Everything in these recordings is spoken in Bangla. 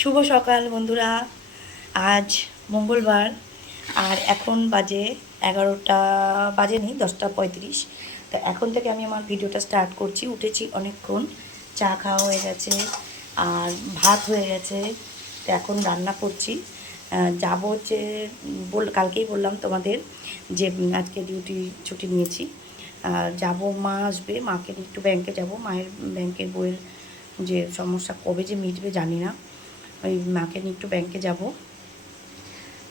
শুভ সকাল বন্ধুরা। আজ মঙ্গলবার, আর এখন বাজে এগারোটা, বাজেনি, দশটা পঁয়ত্রিশ। তো এখন থেকে আমি আমার ভিডিওটা স্টার্ট করছি, উঠেছি অনেকক্ষণ, চা খাওয়া হয়ে গেছে, আর ভাত হয়ে গেছে। তো এখন রান্না করছি। যাব হচ্ছে, বল, কালকেই বললাম তোমাদের যে আজকে ডিউটি ছুটি নিয়েছি। যাব, মা আসবে, মাকে একটু ব্যাংকে যাব। মায়ের ব্যাংকের বইয়ের যে সমস্যা, কবে যে মিটবে জানি না। ওই মাকে নিয়ে একটু ব্যাংকে যাব।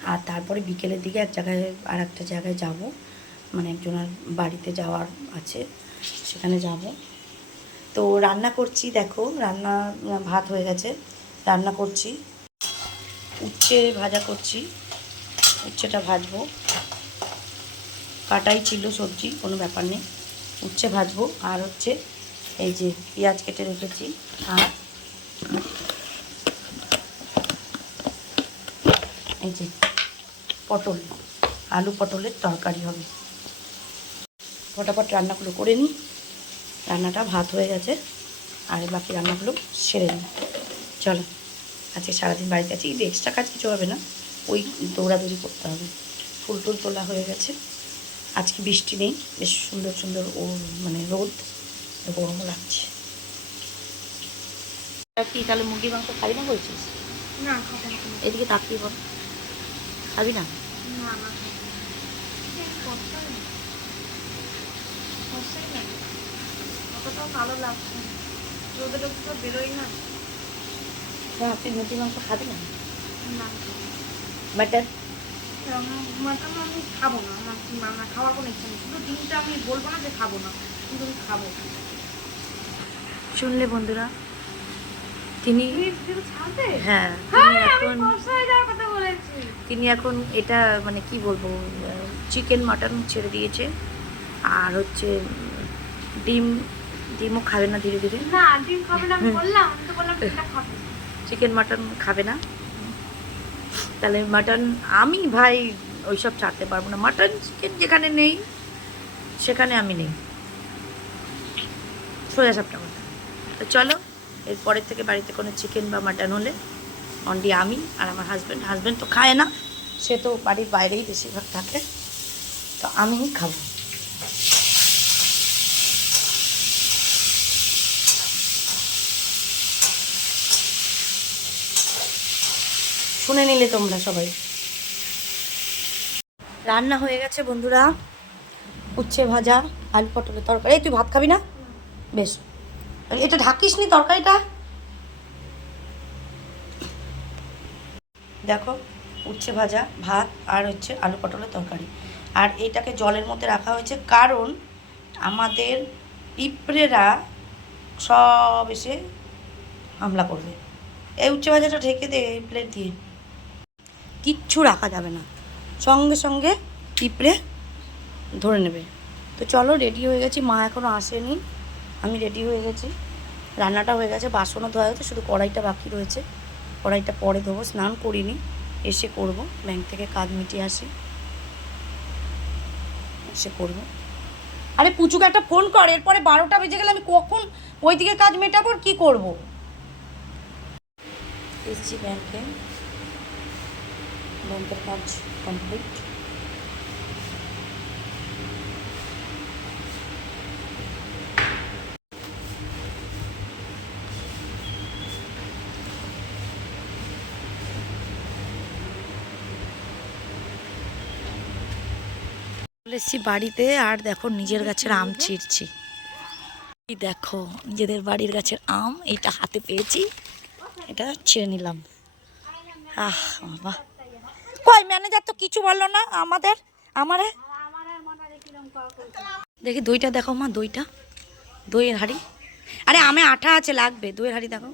আর তারপরে বিকেলের দিকে এক জায়গায় আর একটা জায়গায় যাব। মানে একজনের বাড়িতে যাওয়ার আছে, সেখানে যাব। তো রান্না করছি, দেখো, রান্না, ভাত হয়ে গেছে। রান্না করছি। উচ্ছে ভাজা করছি। উচ্ছেটা ভাজবো। কাটাই ছিল সবজি, কোনো ব্যাপার নেই। উচ্ছে ভাজবো। আর হচ্ছে এই যে পেঁয়াজ কেটে রেখেছি। আর এই যে পটল আলু পটলের তরকারি হবে। ফটাফট রান্নাগুলো করে নিই। রান্নাটা ভাত হয়ে গেছে। আর বাকি রান্নাগুলো সেরে নিই। চলো আজকে সারাদিন বাড়িতে আছি। কিন্তু এক্সট্রা কাজ কিছু হবে না। ওই দৌড়াদৌড়ি করতে হবে। ফুল টুল তোলা হয়ে গেছে। আজকে বৃষ্টি নেই। বেশ সুন্দর সুন্দর ও মানে রোদ। গরমও লাগছে। কি তাহলে মুরগি মাংস খাই না বলছিস? না। এদিকে তাকিয়ে বল। খাবি না? তুই মুরগি মাংস খাবি না? না মাটন? মাটন আমি খাব না। আমার আমার খাওয়ার কোনো ইচ্ছা নেই। শুধু ডিমটা আমি বলব না যে খাব না। কিন্তু আমি খাব। শুনলে বন্ধুরা তিনি হ্যাঁ হ্যাঁ এখন তিনি এখন এটা মানে কি বলব চিকেন মাটন ছেড়ে দিয়েছে। আর হচ্ছে ডিম ডিমও খাবে না ধীরে ধীরে। না ডিম খাবে না বললাম তো বললাম খাবে। চিকেন মাটন খাবে না। তাহলে মাটন আমি ভাই ওইসব ছাড়তে পারব না। মাটন চিকেন যেখানে নেই সেখানে আমি নেই। সোজা সাপটা কথা তো চলো এরপরের থেকে বাড়িতে কোনো চিকেন বা মাটন হলে অনলি আমি আর আমার হাজব্যান্ড হাজব্যান্ড তো খায় না, সে তো বাড়ির বাইরেই বেশিরভাগ থাকে। তো আমিই খাব। শুনে নিলে তোমরা সবাই। রান্না হয়ে গেছে বন্ধুরা। উচ্ছে ভাজা, আলু পটলের তরকারি। তুই ভাত খাবি না? বেশ। এটা ঢাকিস নি তরকারিটা? দেখো, উচ্ছে ভাজা, ভাত আর হচ্ছে আলু পটলের তরকারি। আর এইটাকে জলের মধ্যে রাখা হয়েছে কারণ আমাদের পিঁপড়েরা সব এসে হামলা করবে। এই উচ্ছে ভাজাটা ঢেকে দে প্লেট দিয়ে। কিচ্ছু রাখা যাবে না। সঙ্গে সঙ্গে পিঁপড়ে ধরে নেবে। তো চলো রেডি হয়ে গেছি। মা এখনও আসেনি। আমি রেডি হয়ে গেছি। রান্নাটা হয়ে গেছে। বাসনও ধোয়া হয়েছে। শুধু কড়াইটা বাকি রয়েছে। কড়াইটা পরে ধোবো, স্নান করিনি, এসে করব, ব্যাংক থেকে কাজ মিটিয়ে আসি। এসে করব। আরে পুচুকে একটা ফোন কর, এরপরে বারোটা বেজে গেলে আমি কখন ওই দিকে কাজ মেটাবো আর কী করব? এসছি ব্যাংকে। ব্যাংকের কাজ কমপ্লিট চলে এসছি বাড়িতে আর দেখো নিজের গাছের আম ছিঁড়ছি দেখো নিজেদের বাড়ির গাছের আম এইটা হাতে পেয়েছি। এটা ছিঁড়ে নিলাম। আহ বাবা। কই ম্যানেজার তো কিছু বলল না আমাদের আমারে? দেখি দইটা দেখো মা দইটা। দইয়ের হাড়ি। আরে আমে আঠা আছে লাগবে। দইয়ের হাড়ি দেখো।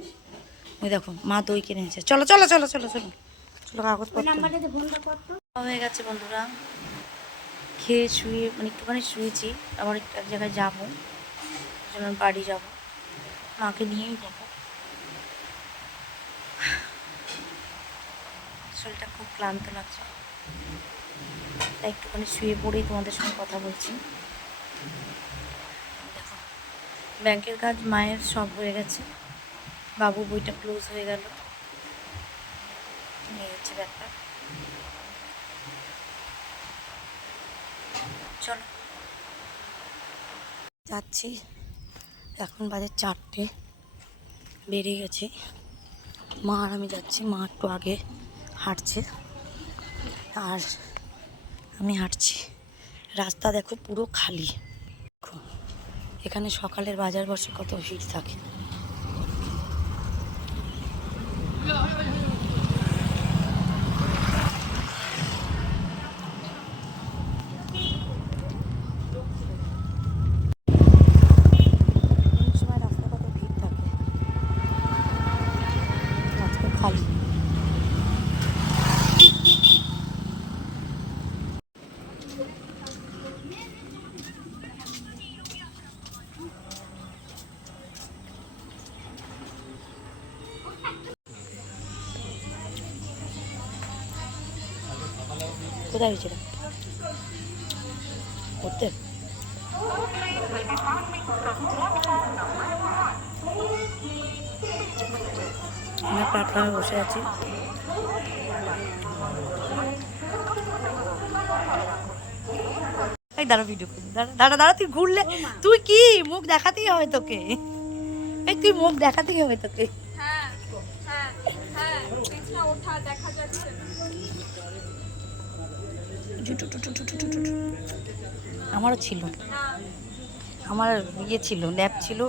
ওই দেখো মা দই কিনে এনেছে। চলো চলো চলো চলো চলো। চলো কাগজপত্র। হয়ে গেছে বন্ধুরা। খেয়ে শুয়ে মানে একটুখানি শুয়েছি। আবার এক জায়গায় যাব। যেন বাড়ি যাব। মাকে নিয়েই যাব শরীরটা খুব ক্লান্ত লাগছে। তাই একটুখানি শুয়ে পড়েই তোমাদের সঙ্গে কথা বলছি। দেখো, ব্যাংকের কাজ মায়ের সব হয়ে গেছে। বাবু বইটা ক্লোজ হয়ে গেল। নিয়ে হচ্ছে ব্যাপার। চলো। যাচ্ছি। এখন বাজে চারটে। বেরিয়ে গেছি। মা আর আমি যাচ্ছি। মা একটু আগে হাঁটছে। আর আমি হাঁটছি। রাস্তা দেখো পুরো খালি। এখানে সকালের বাজার বসে কত ভিড় থাকে। কোথায় হয়েছিল? করতে। আমরা প্ল্যাটফর্মে বসে আছি। এই দাঁড়া ভিডিও করি দাঁড়া দাঁড়া দাঁড়া তুই ঘুরলে তুই কি? মুখ দেখাতেই হবে তোকে। এই তুই মুখ দেখাতেই হবে তোকে। হ্যাঁ হ্যাঁ হ্যাঁ ওঠা দেখা আমারও ছিল। আমার ইয়ে ছিল ল্যাব ছিল।